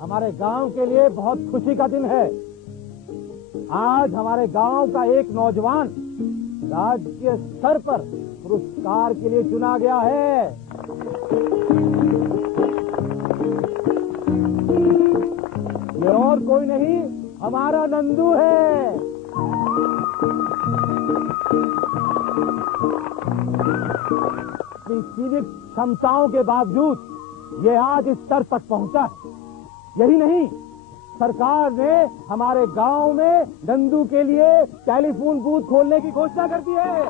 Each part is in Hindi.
हमारे गांव के लिए बहुत खुशी का दिन है। आज हमारे गांव का एक नौजवान राज्य स्तर पर पुरस्कार के लिए चुना गया है। ये और कोई नहीं, हमारा नंदू है। अपनी सीमित क्षमताओं के बावजूद ये आज इस स्तर तक पहुंचा है। यही नहीं, सरकार ने हमारे गांव में नंदू के लिए टेलीफोन बूथ खोलने की घोषणा कर दी है।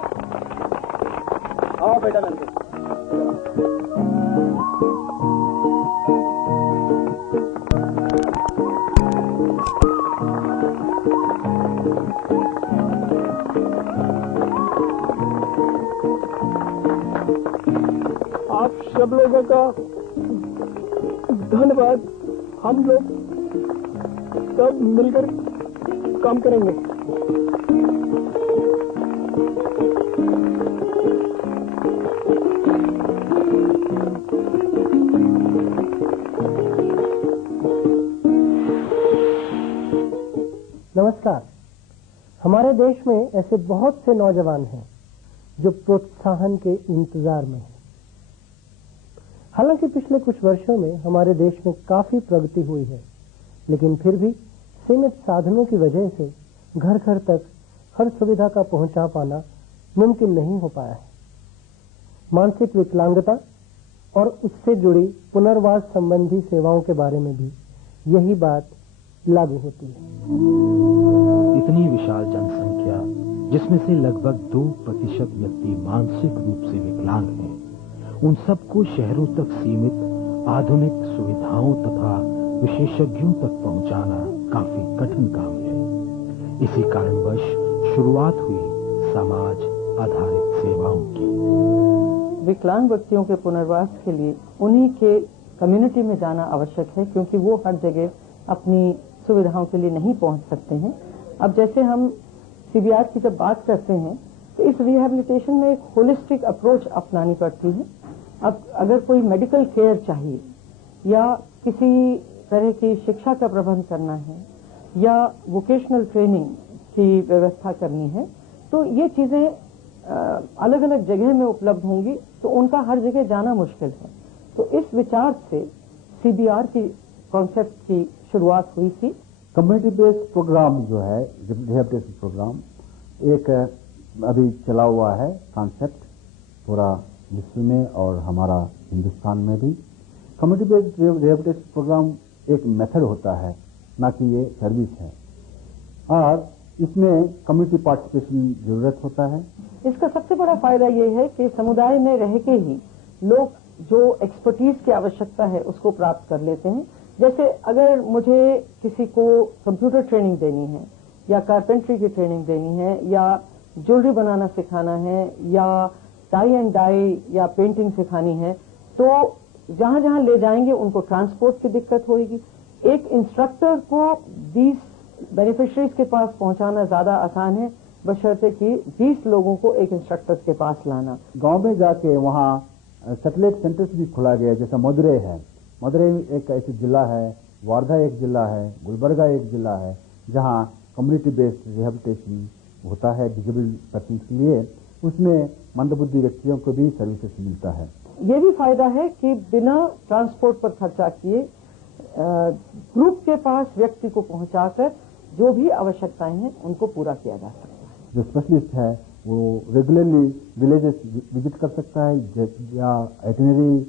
आओ बेटा नंदू। आप सब लोगों का धन्यवाद। हम लोग सब मिलकर काम करेंगे। नमस्कार। हमारे देश में ऐसे बहुत से नौजवान हैं जो प्रोत्साहन के इंतजार में हैं। हालांकि पिछले कुछ वर्षों में हमारे देश में काफी प्रगति हुई है, लेकिन फिर भी सीमित साधनों की वजह से घर घर तक हर सुविधा का पहुंचा पाना मुमकिन नहीं हो पाया है। मानसिक विकलांगता और उससे जुड़ी पुनर्वास संबंधी सेवाओं के बारे में भी यही बात लागू होती है। इतनी विशाल जनसंख्या, जिसमें से लगभग 2% व्यक्ति मानसिक रूप से विकलांग हैं, उन सबको शहरों तक सीमित आधुनिक सुविधाओं तथा विशेषज्ञों तक पहुंचाना काफी कठिन काम है। इसी कारणवश शुरुआत हुई समाज आधारित सेवाओं की। विकलांग व्यक्तियों के पुनर्वास के लिए उन्हीं के कम्युनिटी में जाना आवश्यक है, क्योंकि वो हर जगह अपनी सुविधाओं के लिए नहीं पहुंच सकते हैं। अब जैसे हम सीबीआर की जब बात करते हैं तो इस रिहैबिलिटेशन में एक होलिस्टिक अप्रोच अपनानी पड़ती है। अब अगर कोई मेडिकल केयर चाहिए या किसी तरह की शिक्षा का प्रबंध करना है या वोकेशनल ट्रेनिंग की व्यवस्था करनी है, तो ये चीजें अलग अलग जगह में उपलब्ध होंगी, तो उनका हर जगह जाना मुश्किल है। तो इस विचार से सीबीआर की कॉन्सेप्ट की शुरुआत हुई थी। कम्युनिटी बेस्ड प्रोग्राम जो है, रिहैबिलिटेशन प्रोग्राम, एक अभी चला हुआ है कॉन्सेप्ट पूरा विश्व में और हमारा हिंदुस्तान में भी। कम्युनिटी बेस्ड रिहैबिलिटेशन प्रोग्राम एक मेथड होता है, ना कि ये सर्विस है, और इसमें कम्युनिटी पार्टिसिपेशन जरूरत होता है। इसका सबसे बड़ा फायदा ये है कि समुदाय में रह के ही लोग जो एक्सपर्टीज की आवश्यकता है उसको प्राप्त कर लेते हैं। जैसे अगर मुझे किसी को कंप्यूटर ट्रेनिंग देनी है या कारपेंट्री की ट्रेनिंग देनी है या ज्वेलरी बनाना सिखाना है या टाई एंड डाई या पेंटिंग सिखानी है, तो जहां जहां ले जाएंगे उनको ट्रांसपोर्ट की दिक्कत होगी। एक इंस्ट्रक्टर को 20 बेनिफिशरीज के पास पहुंचाना ज्यादा आसान है, बशर्ते कि 20 लोगों को एक इंस्ट्रक्टर के पास लाना। गांव में जाके वहां सैटेलाइट सेंटर्स भी खुला गया, जैसा मदुरै है। मदुरै एक ऐसी जिला है, वारधा एक जिला है, गुलबर्गा एक जिला है, जहां कम्युनिटी बेस्ड रिहैबिलिटेशन होता है डिसेबल्ड पर्सन के लिए। उसमें मंदबुद्धि व्यक्तियों को भी सर्विसेज मिलता है। ये भी फायदा है कि बिना ट्रांसपोर्ट पर खर्चा किए ग्रुप के पास व्यक्ति को पहुंचाकर जो भी आवश्यकताएं हैं उनको पूरा किया जा सकता है। जो स्पेशलिस्ट है वो रेगुलरली विलेजेस विजिट कर सकता है या आइटिनरी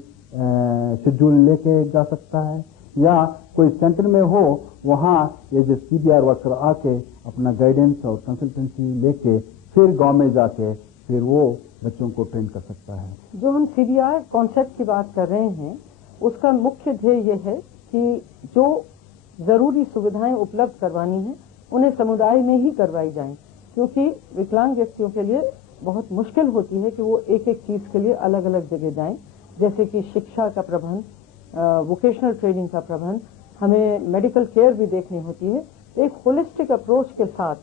शेड्यूल लेके जा सकता है, या कोई सेंटर में हो, वहाँ ये जो CBR वर्कर आके अपना गाइडेंस और कंसल्टेंसी लेके फिर गांव में जाके फिर वो बच्चों को ट्रेन कर सकता है। जो हम CBR कॉन्सेप्ट की बात कर रहे हैं, उसका मुख्य ध्येय ये है कि जो जरूरी सुविधाएं उपलब्ध करवानी है उन्हें समुदाय में ही करवाई जाएं, क्योंकि विकलांग व्यक्तियों के लिए बहुत मुश्किल होती है कि वो एक एक चीज के लिए अलग अलग जगह जाएं, जैसे कि शिक्षा का प्रबंध, वोकेशनल ट्रेनिंग का प्रबंध, हमें मेडिकल केयर भी देखनी होती है। एक होलिस्टिक अप्रोच के साथ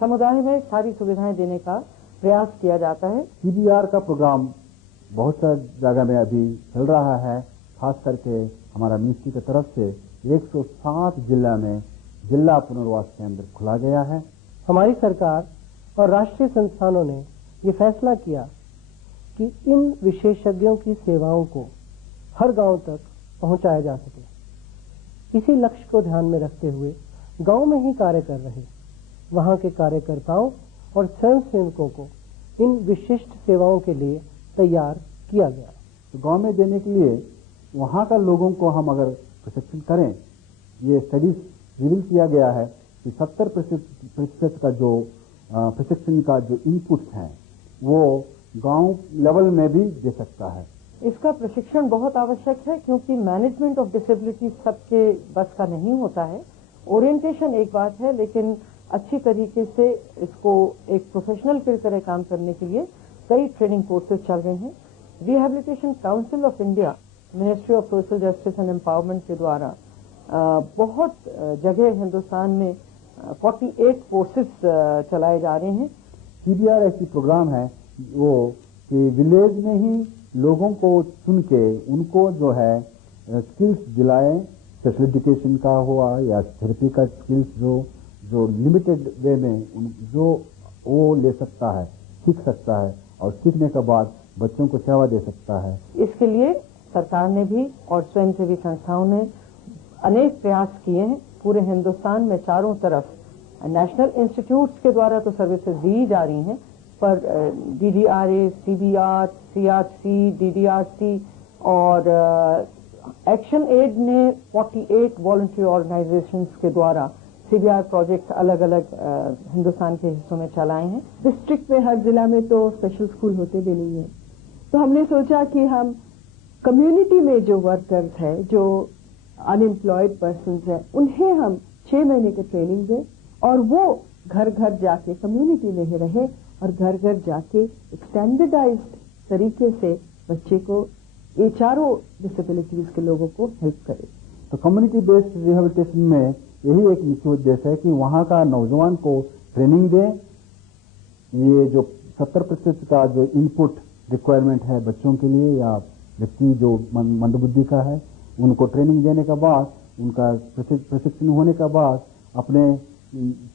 समुदाय में सारी सुविधाएं देने का प्रयास किया जाता है। CBR का प्रोग्राम बहुत सा जगह में अभी चल रहा है, खास करके हमारा मिनिस्ट्री की तरफ से 107 जिला में जिला पुनर्वास केंद्र खुला गया है। हमारी सरकार और राष्ट्रीय संस्थानों ने ये फैसला किया कि इन विशेषज्ञों की सेवाओं को हर गांव तक पहुंचाया जा सके। इसी लक्ष्य को ध्यान में रखते हुए गांव में ही कार्य कर रहे वहां के कार्यकर्ताओं और स्वयंसेवकों को इन विशिष्ट सेवाओं के लिए तैयार किया गया। तो गांव में देने के लिए वहां का लोगों को हम अगर प्रशिक्षण करें, ये स्टडीज रिवील किया गया है कि 70% का जो प्रशिक्षण का जो इनपुट्स हैं वो गांव लेवल में भी दे सकता है। इसका प्रशिक्षण बहुत आवश्यक है, क्योंकि मैनेजमेंट ऑफ डिसेबिलिटी सबके बस का नहीं होता है। ओरिएंटेशन एक बात है, लेकिन अच्छी तरीके से इसको एक प्रोफेशनल की तरह काम करने के लिए कई ट्रेनिंग कोर्सेज चल रहे हैं। Rehabilitation council of India, ministry of social justice and empowerment के द्वारा बहुत जगह हिंदुस्तान में 48 कोर्सेज चलाए जा रहे हैं। CBR ऐसी प्रोग्राम है वो कि विलेज में ही लोगों को चुन के उनको जो है स्किल्स दिलाएं, स्पेशल एजुकेशन का हुआ या थेरेपी का स्किल्स जो लिमिटेड वे में जो वो ले सकता है, सीख सकता है और सीखने के बाद बच्चों को सेवा दे सकता है। इसके लिए सरकार ने भी और स्वयंसेवी संस्थाओं ने अनेक प्रयास किए हैं। पूरे हिंदुस्तान में चारों तरफ नेशनल इंस्टीट्यूट्स के द्वारा तो सर्विसेज दी जा रही हैं, पर DDRA, CBR, CRC, DDRC और एक्शन एड ने 48 वॉलंटरी ऑर्गेनाइजेशंस के द्वारा CBR प्रोजेक्ट अलग अलग हिंदुस्तान के हिस्सों में चलाए हैं। डिस्ट्रिक्ट में हर जिला में तो स्पेशल स्कूल होते भी नहीं है, तो हमने सोचा कि हम कम्युनिटी में जो वर्कर्स हैं, जो अनएम्प्लॉयड पर्सन हैं, उन्हें हम 6 महीने की ट्रेनिंग दें और वो घर घर जाके कम्युनिटी में ही रहे और घर घर जाके एक स्टैंडर्डाइज्ड तरीके से बच्चे को ये चारों डिसेबिलिटीज के लोगों को हेल्प करे। तो कम्युनिटी बेस्ड रिहेबिलिटेशन में यही एक मुख्य उद्देश्य है कि वहाँ का नौजवान को ट्रेनिंग दें। ये जो 70% का जो इनपुट रिक्वायरमेंट है बच्चों के लिए या व्यक्ति जो मंदबुद्धि का है, उनको ट्रेनिंग देने के बाद, उनका प्रशिक्षण होने के बाद अपने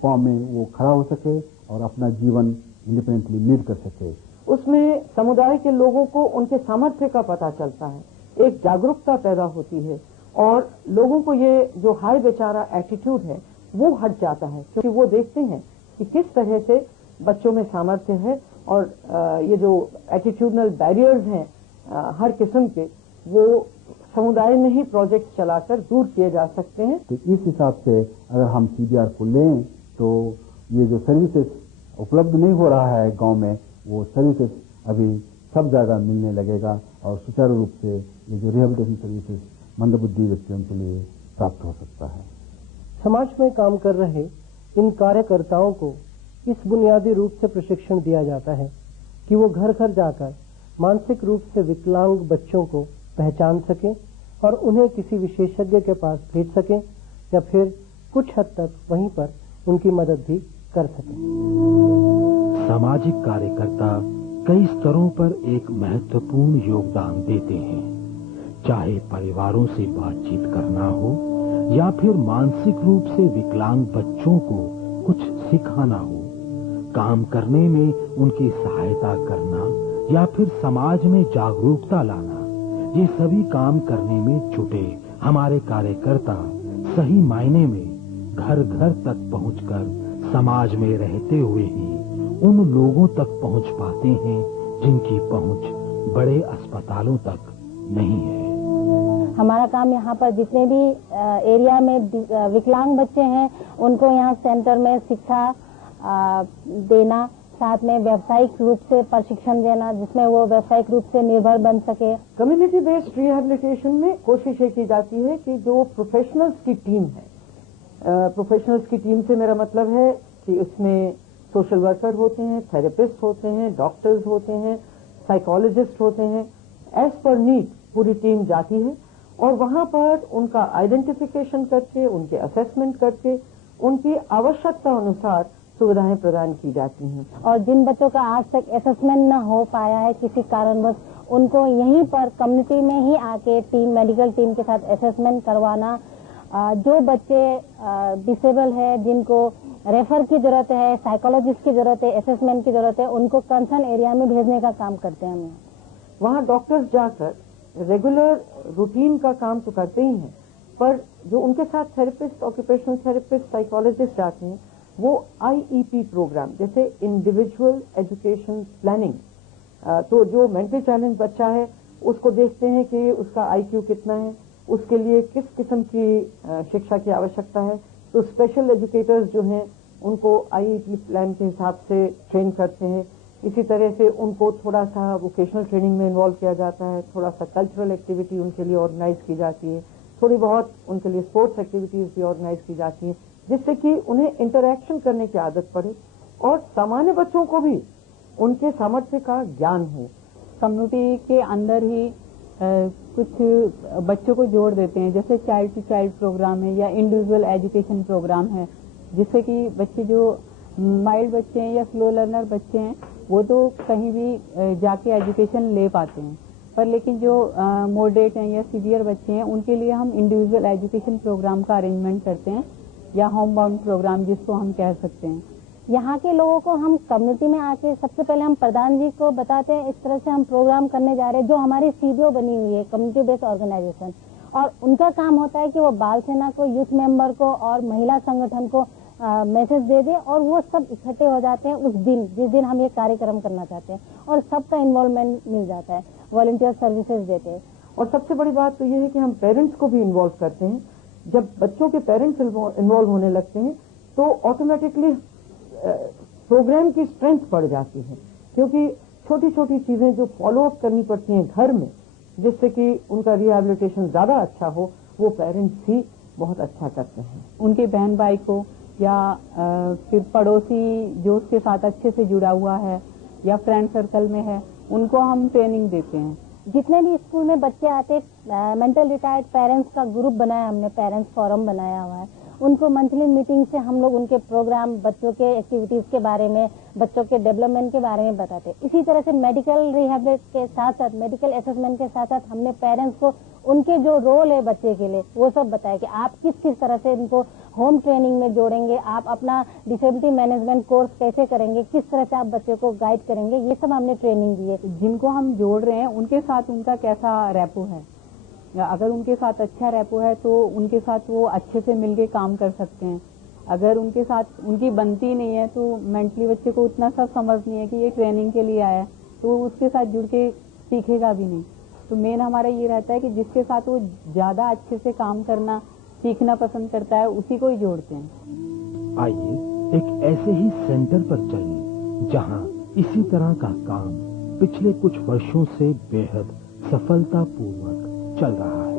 पाँव में वो खड़ा हो सके और अपना जीवन इंडिपेंडेंटली लीड कर सके। उसमें समुदाय के लोगों को उनके सामर्थ्य का पता चलता है, एक जागरूकता पैदा होती है और लोगों को ये जो हाय बेचारा एटीट्यूड है वो हट जाता है, क्योंकि वो देखते हैं कि किस तरह से बच्चों में सामर्थ्य है और ये जो एटीट्यूडनल बैरियर्स हैं हर किस्म के, वो समुदाय में ही प्रोजेक्ट चलाकर दूर किए जा सकते हैं। तो इस हिसाब से अगर हम CBR को लें तो ये जो सर्विसेज उपलब्ध नहीं हो रहा है गांव में, वो सर्विसेज अभी सब जगह मिलने लगेगा और सुचारू रूप से ये जो रिहेबिलिटेशन सर्विसेज मंदबुद्धि व्यक्तियों के लिए प्राप्त हो सकता है। समाज में काम कर रहे इन कार्यकर्ताओं को इस बुनियादी रूप से प्रशिक्षण दिया जाता है कि वो घर घर जाकर मानसिक रूप से विकलांग बच्चों को पहचान सकें और उन्हें किसी विशेषज्ञ के पास भेज सकें या फिर कुछ हद तक वहीं पर उनकी मदद भी कर सकें। सामाजिक कार्यकर्ता कई स्तरों पर एक महत्वपूर्ण योगदान देते हैं, चाहे परिवारों से बातचीत करना हो या फिर मानसिक रूप से विकलांग बच्चों को कुछ सिखाना हो, काम करने में उनकी सहायता करना या फिर समाज में जागरूकता लाना। ये सभी काम करने में जुटे हमारे कार्यकर्ता सही मायने में घर घर तक पहुंचकर समाज में रहते हुए ही उन लोगों तक पहुंच पाते हैं जिनकी पहुंच बड़े अस्पतालों तक नहीं है। हमारा काम यहाँ पर जितने भी एरिया में विकलांग बच्चे हैं उनको यहाँ सेंटर में शिक्षा देना, साथ में व्यावसायिक रूप से प्रशिक्षण देना जिसमें वो व्यावसायिक रूप से निर्भर बन सके। कम्युनिटी बेस्ड रिहैबिलिटेशन में कोशिश ये की जाती है कि जो प्रोफेशनल्स की टीम है, प्रोफेशनल्स की टीम से मेरा मतलब है कि उसमें सोशल वर्कर होते हैं, थेरेपिस्ट होते हैं, डॉक्टर्स होते हैं, साइकोलॉजिस्ट होते हैं, एज पर नीड पूरी टीम जाती है और वहां पर उनका आइडेंटिफिकेशन करके, उनके असेसमेंट करके, उनकी आवश्यकता अनुसार सुविधाएं प्रदान की जाती हैं। और जिन बच्चों का आज तक असेसमेंट न हो पाया है किसी कारणवश, उनको यहीं पर कम्युनिटी में ही आके मेडिकल टीम के साथ असेसमेंट करवाना। जो बच्चे डिसेबल है, जिनको रेफर की जरूरत है, साइकोलॉजिस्ट की जरूरत है, असेसमेंट की जरूरत है, उनको कंसर्न एरिया में भेजने का काम करते हैं हम। वहाँ डॉक्टर्स जाकर रेगुलर रूटीन का काम तो करते ही हैं, पर जो उनके साथ थेरेपिस्ट, ऑक्यूपेशनल थेरेपिस्ट, साइकोलॉजिस्ट जाते हैं, वो IEP प्रोग्राम जैसे इंडिविजुअल एजुकेशन प्लानिंग, तो जो मेंटल चैलेंज बच्चा है उसको देखते हैं कि उसका IQ कितना है, उसके लिए किस किस्म की शिक्षा की आवश्यकता है, तो स्पेशल एजुकेटर्स जो हैं उनको IEP प्लान के हिसाब से ट्रेन करते हैं। इसी तरह से उनको थोड़ा सा वोकेशनल ट्रेनिंग में इन्वॉल्व किया जाता है, थोड़ा सा कल्चरल एक्टिविटी उनके लिए ऑर्गेनाइज की जाती है, थोड़ी बहुत उनके लिए स्पोर्ट्स एक्टिविटीज भी ऑर्गेनाइज की जाती हैं, जिससे कि उन्हें इंटरैक्शन करने की आदत पड़े और सामान्य बच्चों को भी उनके सामर्थ्य का ज्ञान हो। कम्युनिटी के अंदर ही कुछ बच्चों को जोड़ देते हैं, जैसे चाइल्ड टू चाइल्ड प्रोग्राम है या इंडिविजुअल एजुकेशन प्रोग्राम है, जिससे कि बच्चे जो माइल्ड बच्चे हैं या स्लो लर्नर बच्चे हैं वो तो कहीं भी जाके एजुकेशन ले पाते हैं, पर लेकिन जो मॉडरेट हैं या सीवियर बच्चे हैं उनके लिए हम इंडिविजुअल एजुकेशन प्रोग्राम का अरेंजमेंट करते हैं या होम बाउंड प्रोग्राम जिसको हम कह सकते हैं। यहाँ के लोगों को हम कम्युनिटी में आके सबसे पहले हम प्रधान जी को बताते हैं, इस तरह से हम प्रोग्राम करने जा रहे हैं, जो हमारी CBO बनी हुई है, कम्युनिटी बेस्ड ऑर्गेनाइजेशन, और उनका काम होता है कि वो बाल सेना को, यूथ मेंबर को और महिला संगठन को मैसेज दे दे और वो सब इकट्ठे हो जाते हैं उस दिन जिस दिन हम ये कार्यक्रम करना चाहते हैं और सबका इन्वॉल्वमेंट मिल जाता है, वॉलंटियर सर्विसेज देते हैं। और सबसे बड़ी बात तो ये है कि हम पेरेंट्स को भी इन्वॉल्व करते हैं। जब बच्चों के पेरेंट्स इन्वॉल्व होने लगते हैं तो ऑटोमेटिकली प्रोग्राम की स्ट्रेंथ बढ़ जाती है, क्योंकि छोटी छोटी चीजें जो फॉलो अप करनी पड़ती हैं घर में जिससे कि उनका रिहैबिलिटेशन ज्यादा अच्छा हो, वो पेरेंट्स ही बहुत अच्छा करते हैं। उनके बहन भाई को या फिर पड़ोसी जो उसके साथ अच्छे से जुड़ा हुआ है या फ्रेंड सर्कल में है, उनको हम ट्रेनिंग देते हैं। जितने भी स्कूल में बच्चे आते, मेंटल रिटायर्ड पेरेंट्स का ग्रुप बनाया हमने, पेरेंट्स फोरम बनाया हुआ है, उनको मंथली मीटिंग से हम लोग उनके प्रोग्राम, बच्चों के एक्टिविटीज के बारे में, बच्चों के डेवलपमेंट के बारे में बताते। इसी तरह से मेडिकल रिहैबिलिट के साथ साथ, मेडिकल असेसमेंट के साथ साथ हमने पेरेंट्स को उनके जो रोल है बच्चे के लिए वो सब बताया कि आप किस किस तरह से इनको होम ट्रेनिंग में जोड़ेंगे, आप अपना डिसेबिलिटी मैनेजमेंट कोर्स कैसे करेंगे, किस तरह से आप बच्चे को गाइड करेंगे, ये सब हमने ट्रेनिंग दी है। जिनको हम जोड़ रहे हैं उनके साथ उनका कैसा रैपो है, अगर उनके साथ अच्छा रैपो है तो उनके साथ वो अच्छे से मिलके काम कर सकते हैं। अगर उनके साथ उनकी बनती नहीं है तो मेंटली बच्चे को उतना सब समझ नहीं है कि ये ट्रेनिंग के लिए आया है, तो उसके साथ जुड़ के सीखेगा भी नहीं। तो मेन हमारा ये रहता है कि जिसके साथ वो ज्यादा अच्छे से काम करना, सीखना पसंद करता है, उसी को ही जोड़ते हैं। आइए एक ऐसे ही सेंटर पर चलें जहां इसी तरह का काम पिछले कुछ वर्षों से बेहद सफलतापूर्वक चल रहा है।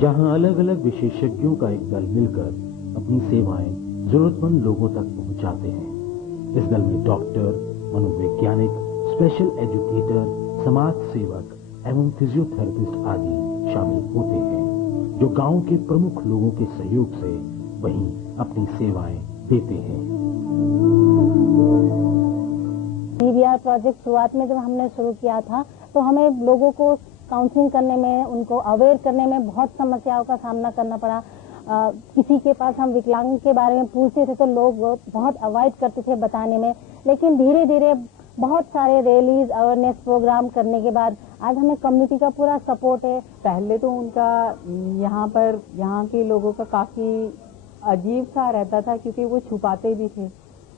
जहां अलग अलग विशेषज्ञों का एक दल मिलकर अपनी सेवाएं जरूरतमंद लोगों तक पहुंचाते हैं। इस दल में डॉक्टर, मनोवैज्ञानिक, स्पेशल एजुकेटर, समाज सेवक एवं फिजियोथेरेपिस्ट आदि शामिल होते हैं, जो गांव के प्रमुख लोगों के सहयोग से वहीं अपनी सेवाएं देते हैं। CBR प्रोजेक्ट शुरुआत में जब हमने शुरू किया था तो हमें लोगों को काउंसलिंग करने में, उनको अवेयर करने में बहुत समस्याओं का सामना करना पड़ा। किसी के पास हम विकलांग के बारे में पूछते थे तो लोग बहुत अवॉइड करते थे बताने में, लेकिन धीरे धीरे बहुत सारे रैलीज अवेयरनेस प्रोग्राम करने के बाद आज हमें कम्युनिटी का पूरा सपोर्ट है। पहले तो उनका यहाँ के लोगों का काफी अजीब सा रहता था, क्योंकि वो छुपाते भी थे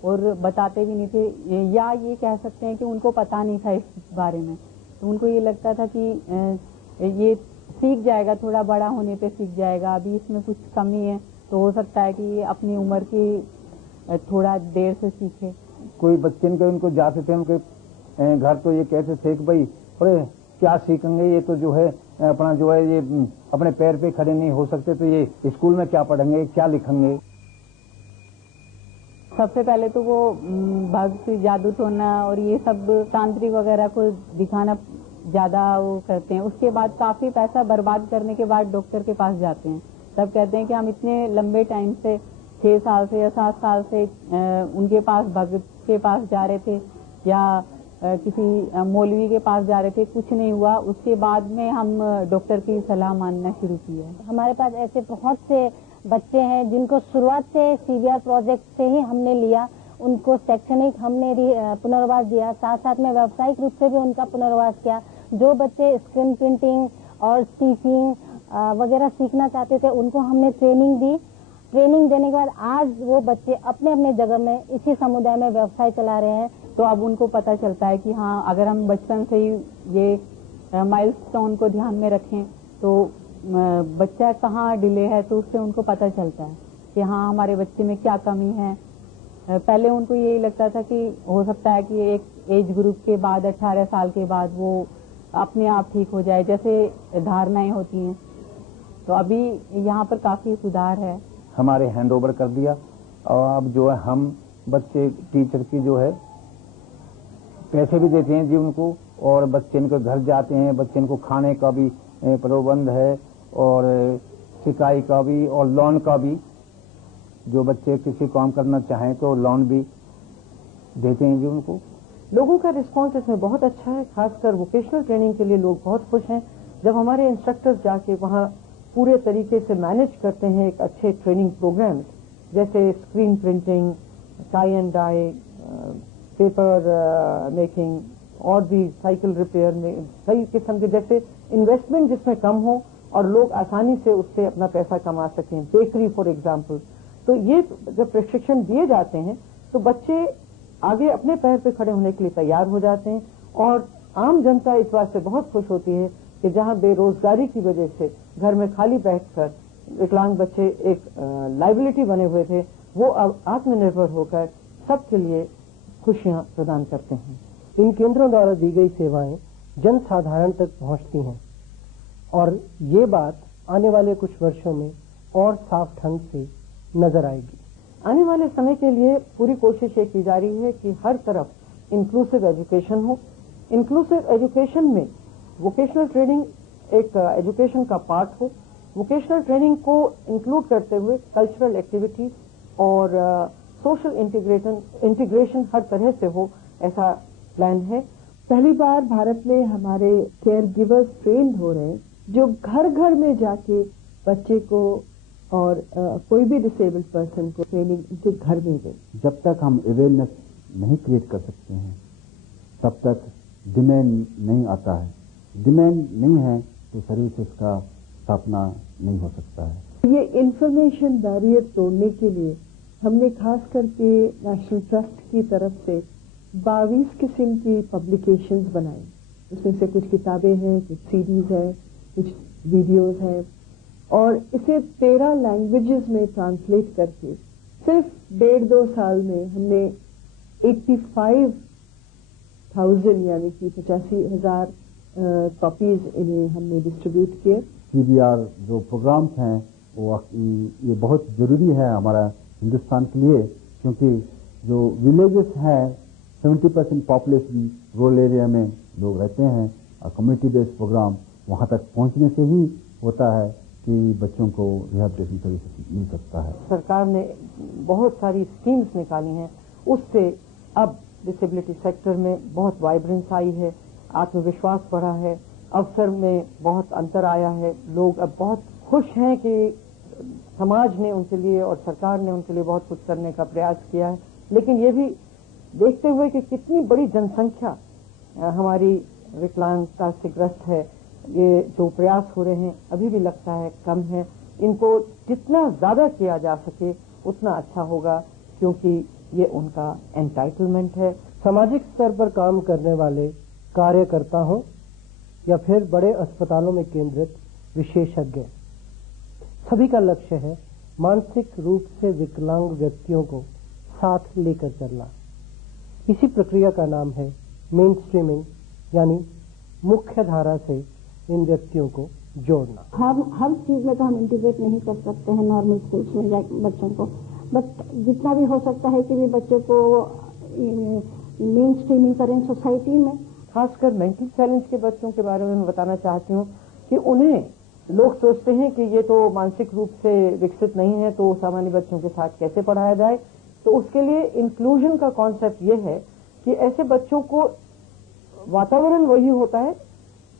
और बताते भी नहीं थे, या ये कह सकते हैं कि उनको पता नहीं था इस बारे में। तो उनको ये लगता था कि ये सीख जाएगा, थोड़ा बड़ा होने पे सीख जाएगा, अभी इसमें कुछ कमी है तो हो सकता है कि ये अपनी उम्र की थोड़ा देर से सीखे। कोई बच्चे उनको जाते थे उनके घर, तो ये कहते थे कि भाई अरे क्या सीखेंगे, ये तो जो है अपना जो है ये अपने पैर पे खड़े नहीं हो सकते, तो ये स्कूल में क्या पढ़ेंगे, क्या लिखेंगे। सबसे पहले तो वो भक्त जादू टोना और ये सब तांत्रिक वगैरह को दिखाना ज्यादा वो करते हैं। उसके बाद काफी पैसा बर्बाद करने के बाद डॉक्टर के पास जाते हैं, तब कहते हैं कि हम इतने लंबे टाइम से 6 साल से या 7 साल से उनके पास भक्त के पास जा रहे थे या किसी मौलवी के पास जा रहे थे, कुछ नहीं हुआ। उसके बाद में हम डॉक्टर की सलाह मानना शुरू किया। हमारे पास ऐसे बहुत से बच्चे हैं जिनको शुरुआत से सीबीआर प्रोजेक्ट से ही हमने लिया, उनको शैक्षणिक हमने पुनर्वास दिया, साथ साथ में व्यावसायिक रूप से भी उनका पुनर्वास किया। जो बच्चे स्क्रीन प्रिंटिंग और स्टिचिंग वगैरह सीखना चाहते थे उनको हमने ट्रेनिंग दी। ट्रेनिंग देने के बाद आज वो बच्चे अपने अपने जगह में इसी समुदाय में व्यवसाय चला रहे हैं। तो अब उनको पता चलता है कि हाँ, अगर हम बचपन से ही ये माइलस्टोन को ध्यान में रखें तो बच्चा कहाँ डिले है, तो उससे उनको पता चलता है कि हाँ हमारे बच्चे में क्या कमी है। पहले उनको यही लगता था कि हो सकता है कि एक एज ग्रुप के बाद 18 साल के बाद वो अपने आप ठीक हो जाए, जैसे धारणाएं होती हैं। तो अभी यहाँ पर काफी सुधार है। हमारे हैंड ओवर कर दिया और अब जो है हम बच्चे टीचर की जो है पैसे भी देते हैं जी उनको, और बच्चे इनके घर जाते हैं, बच्चे इनको खाने का भी प्रबंध है और सिकाई का भी और लोन का भी। जो बच्चे किसी काम करना चाहें तो लोन भी देते हैं जी उनको। लोगों का रिस्पांस इसमें बहुत अच्छा है, खासकर वोकेशनल ट्रेनिंग के लिए लोग बहुत खुश हैं। जब हमारे इंस्ट्रक्टर्स जाके वहाँ पूरे तरीके से मैनेज करते हैं एक अच्छे ट्रेनिंग प्रोग्राम, जैसे screen printing, tie and dye, paper making और भी साइकिल रिपेयर में कई किस्म के, जैसे इन्वेस्टमेंट जिसमें कम हो और लोग आसानी से उससे अपना पैसा कमा सकें, बेकरी फॉर एग्जाम्पल। तो ये जब प्रशिक्षण दिए जाते हैं तो बच्चे आगे अपने पैर पे खड़े होने के लिए तैयार हो जाते हैं। और आम जनता इस बात से बहुत खुश होती है कि जहां बेरोजगारी की वजह से घर में खाली बैठकर विकलांग बच्चे एक लाइबिलिटी बने हुए थे, वो अब आत्मनिर्भर होकर सबके लिए खुशियां प्रदान करते हैं। इन केंद्रों द्वारा दी गई सेवाएं जन साधारण तक पहुंचती हैं और ये बात आने वाले कुछ वर्षों में और साफ ढंग से नजर आएगी। आने वाले समय के लिए पूरी कोशिश ये की जा रही है कि हर तरफ इंक्लूसिव एजुकेशन हो। इंक्लूसिव एजुकेशन में वोकेशनल ट्रेनिंग एक एजुकेशन का पार्ट हो। वोकेशनल ट्रेनिंग को इंक्लूड करते हुए कल्चरल एक्टिविटीज और सोशल इंटीग्रेशन हर तरह से हो, ऐसा प्लान है। पहली बार भारत में हमारे केयर गिवर्स ट्रेंड हो रहे हैं जो घर घर में जाके बच्चे को और कोई भी डिसेबल्ड पर्सन को ट्रेनिंग उनके घर में दें। जब तक हम अवेयरनेस नहीं क्रिएट कर सकते हैं तब तक डिमांड नहीं आता है। डिमांड नहीं है तो सर्विसेज का स्थापना नहीं हो सकता है। ये इंफॉर्मेशन बैरियर तोड़ने के लिए हमने खास करके नेशनल ट्रस्ट की तरफ से 22 किस्म की पब्लिकेशंस बनाई। उसमें से कुछ किताबें हैं, कुछ सीडीज है, कुछ वीडियोस हैं और इसे 13 लैंग्वेजेस में ट्रांसलेट करके सिर्फ 1.5-2 साल में हमने 85,000 यानी कि 85,000 कॉपीज इन्हें हमने डिस्ट्रीब्यूट किए। सीबीआर जो प्रोग्राम्स हैं वो ये बहुत जरूरी है हमारा हिंदुस्तान के लिए, क्योंकि जो विलेजेस हैं 70% पॉपुलेशन रूरल एरिया में लोग रहते हैं और कम्युनिटी बेस्ड प्रोग्राम वहाँ तक पहुँचने से ही होता है कि बच्चों को रिहैबिलिटेशन सर्विस मिल सकता है। सरकार ने बहुत सारी स्कीम्स निकाली हैं, उससे अब डिसेबिलिटी सेक्टर में बहुत वाइब्रेंस आई है, आत्मविश्वास बढ़ा है, अवसर में बहुत अंतर आया है। लोग अब बहुत खुश हैं कि समाज ने उनके लिए और सरकार ने उनके लिए बहुत कुछ करने का प्रयास किया है। लेकिन ये भी देखते हुए कि कितनी बड़ी जनसंख्या हमारी विकलांगता से ग्रस्त है, ये जो प्रयास हो रहे हैं अभी भी लगता है कम है। इनको जितना ज्यादा किया जा सके उतना अच्छा होगा, क्योंकि ये उनका एंटाइटलमेंट है। सामाजिक स्तर पर काम करने वाले कार्यकर्ता हों या फिर बड़े अस्पतालों में केंद्रित विशेषज्ञ, सभी का लक्ष्य है मानसिक रूप से विकलांग व्यक्तियों को साथ लेकर चलना। इसी प्रक्रिया का नाम है मेन स्ट्रीमिंग, यानी मुख्य धारा से इन व्यक्तियों को जोड़ना। हर चीज में तो हम इंटीग्रेट नहीं कर सकते हैं नॉर्मल स्कूल्स में बच्चों को, बट जितना भी हो सकता है कि भी बच्चों को मेन स्ट्रीमिंग करें सोसाइटी में। खासकर मेंटल चैलेंज के बच्चों के बारे में मैं बताना चाहती हूँ कि उन्हें लोग सोचते हैं कि ये तो मानसिक रूप से विकसित नहीं है, तो सामान्य बच्चों के साथ कैसे पढ़ाया जाए। तो उसके लिए इंक्लूजन का कॉन्सेप्ट ये है कि ऐसे बच्चों को वातावरण वही होता है,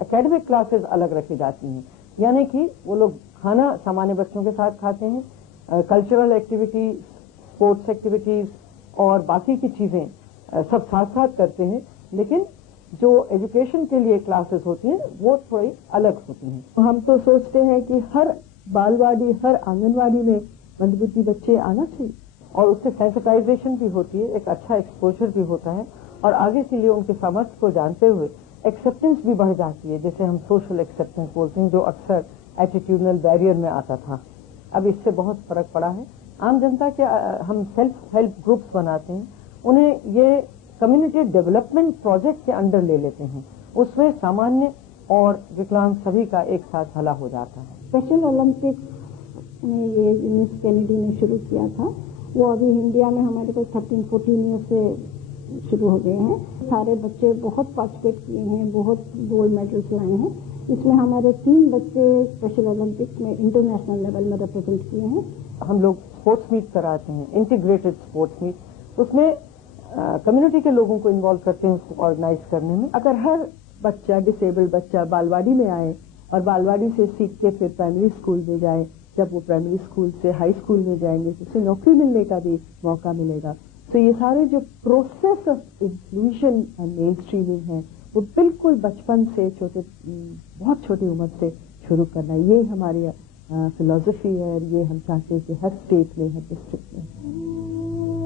एकेडमिक क्लासेस अलग रखी जाती हैं, यानी कि वो लोग खाना सामान्य बच्चों के साथ खाते हैं, कल्चरल एक्टिविटीज, स्पोर्ट्स एक्टिविटीज और बाकी की चीजें सब साथ साथ करते हैं, लेकिन जो एजुकेशन के लिए क्लासेस होती हैं वो थोड़ी अलग होती हैं। हम तो सोचते हैं कि हर बालवाड़ी, हर आंगनवाड़ी में मंदबुद्धि बच्चे आना चाहिए, और उससे सेंसिटाइजेशन भी होती है, एक अच्छा एक्सपोजर भी होता है, और आगे के लिए उनके सामर्थ्य को जानते हुए एक्सेप्टेंस भी बढ़ जाती है, जैसे हम सोशल एक्सेप्टेंस बोलते हैं, जो अक्सर एटीट्यूडनल बैरियर में आता था। अब इससे बहुत फर्क पड़ा है। आम जनता के हम सेल्फ हेल्प ग्रुप्स बनाते हैं, उन्हें ये कम्युनिटी डेवलपमेंट प्रोजेक्ट के अंडर ले लेते हैं, उसमें सामान्य और विकलांग सभी का एक साथ भला हो जाता है। स्पेशल ओलंपिक्स में ये मिस कैनेडी ने शुरू किया था, वो अभी इंडिया में हमारे पास 13-14 ईयर से शुरू हो गए हैं। सारे बच्चे बहुत पार्टिसिपेट किए हैं, बहुत गोल्ड मेडल्स लाए हैं। इसमें हमारे 3 बच्चे स्पेशल ओलंपिक्स में इंटरनेशनल लेवल में रिप्रेजेंट किए हैं। हम लोग स्पोर्ट्स मीट कराते हैं, इंटीग्रेटेड स्पोर्ट्स मीट, उसमें कम्युनिटी के लोगों को इन्वॉल्व करते हैं उसको ऑर्गेनाइज करने में। अगर हर बच्चा, डिसेबल्ड बच्चा बालवाड़ी में आए और बालवाड़ी से सीख के फिर प्राइमरी स्कूल में जाए, जब वो प्राइमरी स्कूल से हाई स्कूल में जाएंगे तो उसे नौकरी मिलने का भी मौका मिलेगा। तो ये सारे जो process of inclusion and main streaming है वो बिल्कुल बचपन से बहुत छोटी उम्र से शुरू करना, ये हमारी फिलॉसफी है, और ये हम चाहते हैं कि हर स्टेट में, हर डिस्ट्रिक्ट में।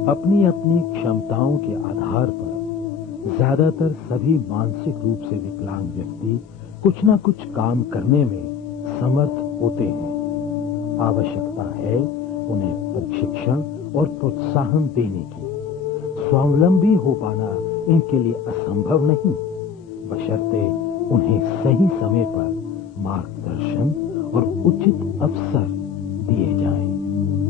अपनी अपनी क्षमताओं के आधार पर ज्यादातर सभी मानसिक रूप से विकलांग व्यक्ति कुछ न कुछ काम करने में समर्थ होते हैं। आवश्यकता है उन्हें प्रशिक्षण और प्रोत्साहन देने की। स्वावलंबी हो पाना इनके लिए असंभव नहीं, बशर्ते उन्हें सही समय पर मार्गदर्शन और उचित अवसर दिए जाएं।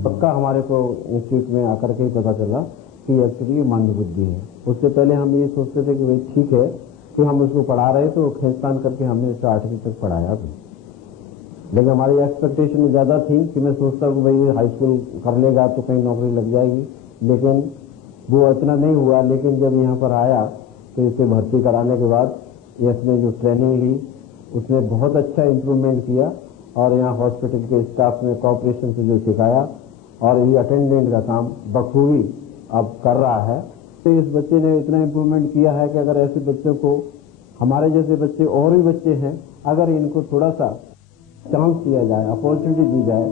पक्का हमारे को इंस्टीट्यूट में आकर के ही पता चला कि एक्चुअली मंदबुद्धि है। उससे पहले हम ये सोचते थे कि भाई ठीक है कि हम उसको पढ़ा रहे तो खींचतान करके हमने इसे 8वीं तक पढ़ाया भी, लेकिन हमारी एक्सपेक्टेशन ज्यादा थी कि मैं सोचता हूँ भाई हाई स्कूल कर लेगा तो कहीं नौकरी लग जाएगी, लेकिन वो इतना नहीं हुआ। लेकिन जब यहाँ पर आया तो इसे भर्ती कराने के बाद इसने जो ट्रेनिंग ली उसने बहुत अच्छा इम्प्रूवमेंट किया, और यहाँ हॉस्पिटल के स्टाफ ने कोऑपरेशन से जो सिखाया और ये अटेंडेंट का काम बखूबी अब कर रहा है। तो इस बच्चे ने इतना इम्प्रूवमेंट किया है कि अगर ऐसे बच्चों को, हमारे जैसे बच्चे और भी बच्चे हैं, अगर इनको थोड़ा सा चांस दिया जाए, अपॉर्चुनिटी दी जाए,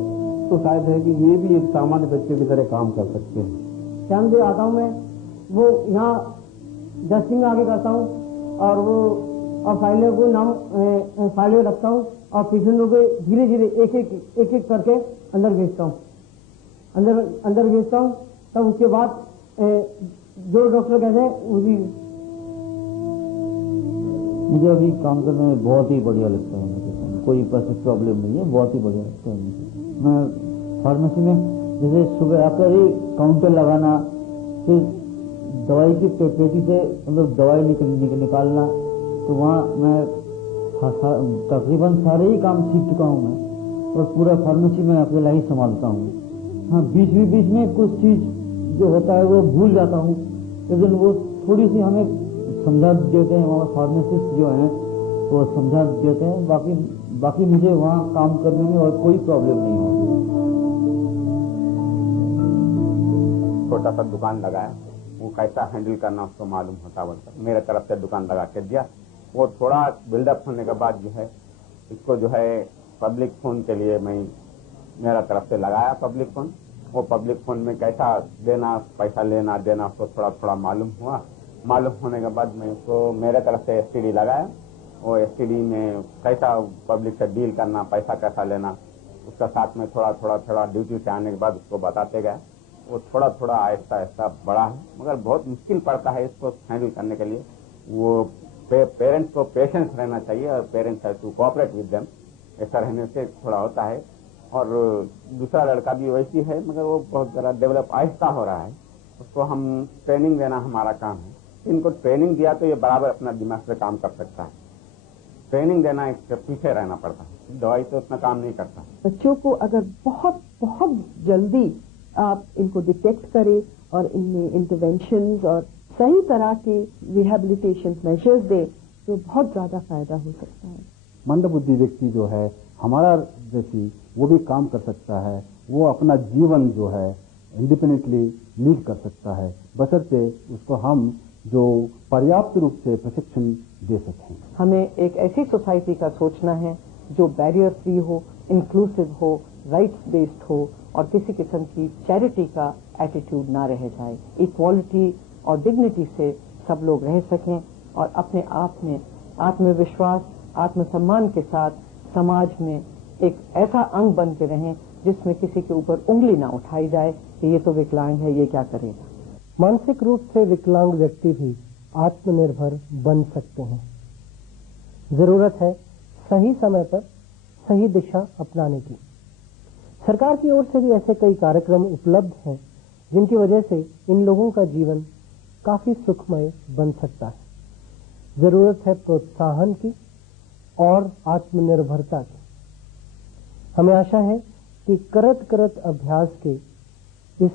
तो शायद है कि ये भी एक सामान्य बच्चे की तरह काम कर सकते हैं। श्यामदेव आता हूँ मैं, वो यहाँ डस्टिंग आगे करता हूँ और वो और फाइलों को नाम फाइलें रखता हूँ और पेशेंटों को धीरे धीरे एक एक करके अंदर भेजता हूँ, अंदर भेजता हूँ। तब उसके बाद जो डॉक्टर कहते हैं उसी। मुझे अभी काम करने में बहुत ही बढ़िया लगता है, कोई पैसे प्रॉब्लम नहीं है, बहुत ही बढ़िया लगता है मुझे। मैं फार्मेसी में जैसे सुबह आकर ही काउंटर लगाना, फिर दवाई की पेटी से मतलब दवाई निकालना, तो वहाँ मैं तकरीबन सारे ही काम सीख चुका हूँ मैं, और पूरा फार्मेसी में अकेला ही संभालता हूँ। हाँ, बीच में कुछ चीज जो होता है वो भूल जाता हूँ, लेकिन वो थोड़ी सी हमें समझा देते हैं, वहाँ फार्मासिस्ट जो हैं वो समझा देते हैं। बाकी मुझे वहाँ काम करने में और कोई प्रॉब्लम नहीं होती। छोटा सा दुकान लगाया, वो कैसा हैंडल करना उसको मालूम होता बोलता। मेरे तरफ से दुकान लगा के दिया। वो थोड़ा बिल्डअप होने के बाद जो है इसको जो है पब्लिक फोन के लिए मैं मेरा तरफ से लगाया पब्लिक फोन। वो पब्लिक फोन में कैसा देना, पैसा लेना देना उसको थोड़ा थोड़ा मालूम हुआ। मालूम होने के बाद मैं उसको मेरे तरफ से एसटीडी लगाया। वो एसटीडी में कैसा पब्लिक से डील करना, पैसा कैसा लेना, उसका साथ में थोड़ा थोड़ा ड्यूटी से आने के बाद उसको बताते गए। वो थोड़ा थोड़ा आहिस्ता आहिस्ता बड़ा है, मगर बहुत मुश्किल पड़ता है इसको हैंडल करने के लिए। वो पेरेंट्स को पेशेंस रहना चाहिए और parents have to cooperate with them. ऐसा रहने से थोड़ा होता है। और दूसरा लड़का भी वैसी है, मगर वो बहुत ज़रा डेवलप आहिस्ता हो रहा है। उसको हम ट्रेनिंग देना हमारा काम है। इनको ट्रेनिंग दिया तो ये बराबर अपना दिमाग से काम कर सकता है। ट्रेनिंग देना एक पीछे रहना पड़ता है, दवाई तो उतना काम नहीं करता। बच्चों को अगर बहुत बहुत जल्दी आप इनको डिटेक्ट करें और इनमें इंटरवेंशंस और सही तरह के रिहेबिलिटेशन मेजर्स दे तो बहुत ज्यादा फायदा हो सकता है। मंदबुद्धि व्यक्ति जो है हमारा जैसी वो भी काम कर सकता है। वो अपना जीवन जो है इंडिपेंडेंटली लीड कर सकता है, बशर्ते उसको हम जो पर्याप्त रूप से प्रशिक्षण दे सकें। हमें एक ऐसी सोसाइटी का सोचना है जो बैरियर फ्री हो, इंक्लूसिव हो, राइट्स बेस्ड हो और किसी किस्म की चैरिटी का एटीट्यूड ना रह जाए। इक्वालिटी और डिग्निटी से सब लोग रह सकें और अपने आप में आत्मविश्वास, आत्मसम्मान के साथ समाज में एक ऐसा अंग बन के रहें जिसमें किसी के ऊपर उंगली ना उठाई जाए कि ये तो विकलांग है, ये क्या करेगा। मानसिक रूप से विकलांग व्यक्ति भी आत्मनिर्भर बन सकते हैं। जरूरत है सही समय पर सही दिशा अपनाने की। सरकार की ओर से भी ऐसे कई कार्यक्रम उपलब्ध हैं जिनकी वजह से इन लोगों का जीवन काफी सुखमय बन सकता है। जरूरत है प्रोत्साहन की और आत्मनिर्भरता की। हमें आशा है कि करत करत अभ्यास के इस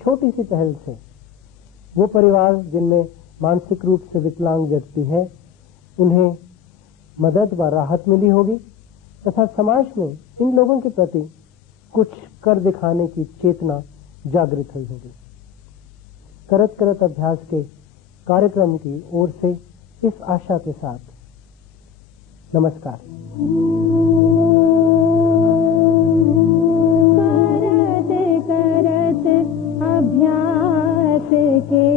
छोटी सी पहल से वो परिवार जिनमें मानसिक रूप से विकलांग व्यक्ति है उन्हें मदद व राहत मिली होगी तथा समाज में इन लोगों के प्रति कुछ कर दिखाने की चेतना जागृत हुई होगी। करत करत अभ्यास के कार्यक्रम की ओर से इस आशा के साथ नमस्कार। करत अभ्यास के,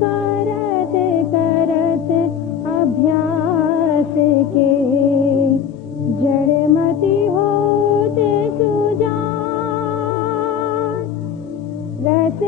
करत करत अभ्यास के, जड़मति होते सुजान, रस